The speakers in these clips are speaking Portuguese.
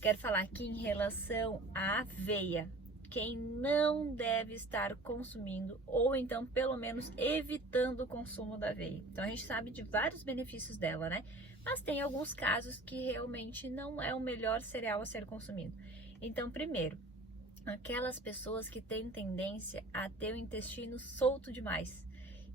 Quero falar aqui em relação à aveia. Quem não deve estar consumindo, ou então pelo menos evitando o consumo da aveia. Então a gente sabe de vários benefícios dela, né? Mas tem alguns casos que realmente não é o melhor cereal a ser consumido. Então, primeiro, aquelas pessoas que têm tendência a ter o intestino solto demais.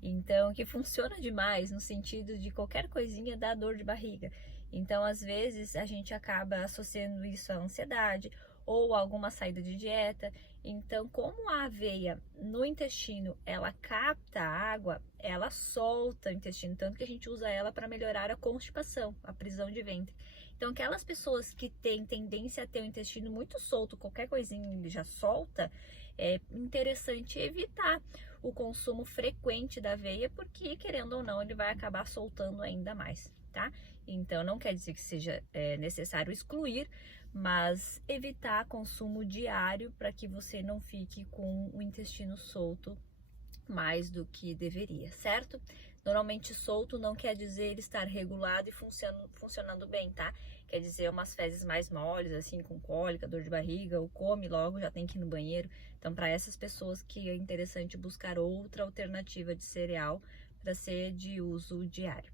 Então, que funciona demais no sentido de qualquer coisinha dá dor de barriga. Então, às vezes, a gente acaba associando isso à ansiedade ou alguma saída de dieta. Então, como a aveia no intestino, ela capta a água, ela solta o intestino, tanto que a gente usa ela para melhorar a constipação, a prisão de ventre. Então, aquelas pessoas que têm tendência a ter o intestino muito solto, qualquer coisinha ele já solta, é interessante evitar o consumo frequente da aveia, porque querendo ou não, ele vai acabar soltando ainda mais, tá? Então, não quer dizer que seja necessário excluir, mas evitar consumo diário para que você não fique com o intestino solto mais do que deveria, certo? Normalmente solto não quer dizer ele estar regulado e funcionando bem, tá? Quer dizer umas fezes mais moles, assim, com cólica, dor de barriga, ou come logo, já tem que ir no banheiro. Então, para essas pessoas que é interessante buscar outra alternativa de cereal para ser de uso diário.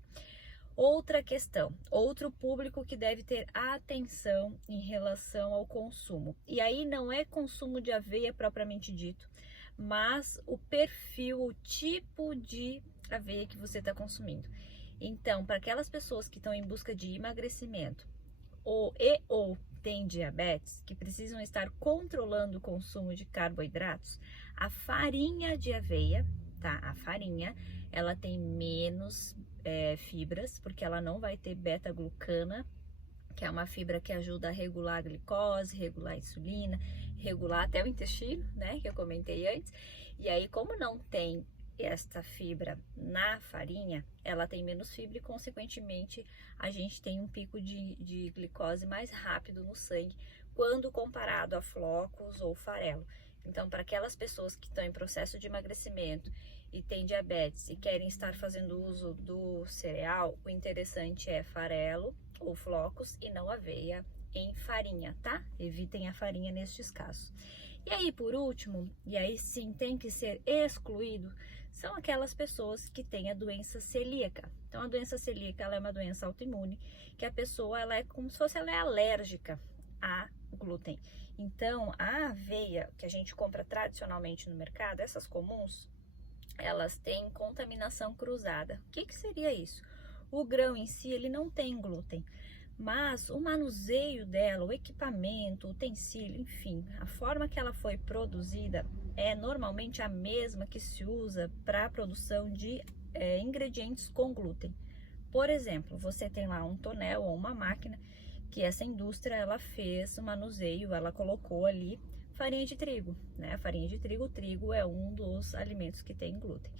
Outra questão, outro público que deve ter atenção em relação ao consumo. E aí não é consumo de aveia propriamente dito, mas o perfil, o tipo de aveia que você está consumindo. Então, para aquelas pessoas que estão em busca de emagrecimento ou têm diabetes, que precisam estar controlando o consumo de carboidratos, a farinha de aveia, tá? A farinha, ela tem menos fibras, porque ela não vai ter beta-glucana, que é uma fibra que ajuda a regular a glicose, regular a insulina, regular até o intestino, né, que eu comentei antes. E aí, como não tem esta fibra na farinha, ela tem menos fibra e, consequentemente, a gente tem um pico de glicose mais rápido no sangue, quando comparado a flocos ou farelo. Então, para aquelas pessoas que estão em processo de emagrecimento e têm diabetes e querem estar fazendo uso do cereal, o interessante é farelo ou flocos e não aveia em farinha, tá? Evitem a farinha nestes casos. E aí, por último, e aí sim tem que ser excluído, são aquelas pessoas que têm a doença celíaca. Então, a doença celíaca, ela é uma doença autoimune, que a pessoa, ela é como se fosse, ela é alérgica a glúten. Então, a aveia que a gente compra tradicionalmente no mercado, essas comuns, elas têm contaminação cruzada. O que que seria isso? O grão em si, ele não tem glúten, mas o manuseio dela, o equipamento, o utensílio, enfim, a forma que ela foi produzida é normalmente a mesma que se usa para a produção de ingredientes com glúten. Por exemplo, você tem lá um tonel ou uma máquina que essa indústria ela fez o manuseio, ela colocou ali farinha de trigo, né? A farinha de trigo, o trigo é um dos alimentos que tem glúten.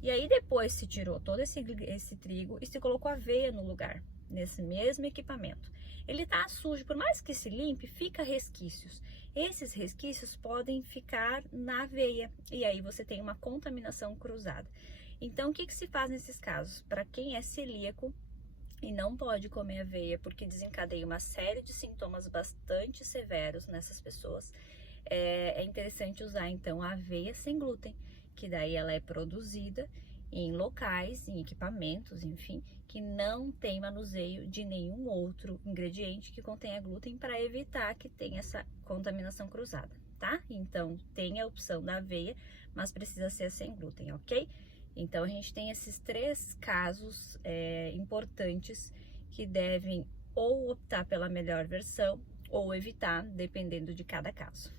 E aí depois se tirou todo esse trigo e se colocou aveia no lugar, nesse mesmo equipamento. Ele tá sujo, por mais que se limpe, fica resquícios. Esses resquícios podem ficar na aveia e aí você tem uma contaminação cruzada. Então, o que que se faz nesses casos? Para quem é celíaco e não pode comer aveia porque desencadeia uma série de sintomas bastante severos nessas pessoas, é interessante usar então a aveia sem glúten, que daí ela é produzida em locais, em equipamentos, enfim, que não tem manuseio de nenhum outro ingrediente que contenha glúten para evitar que tenha essa contaminação cruzada, tá? Então, tem a opção da aveia, mas precisa ser sem glúten, ok? Então, a gente tem esses três casos importantes que devem ou optar pela melhor versão ou evitar, dependendo de cada caso.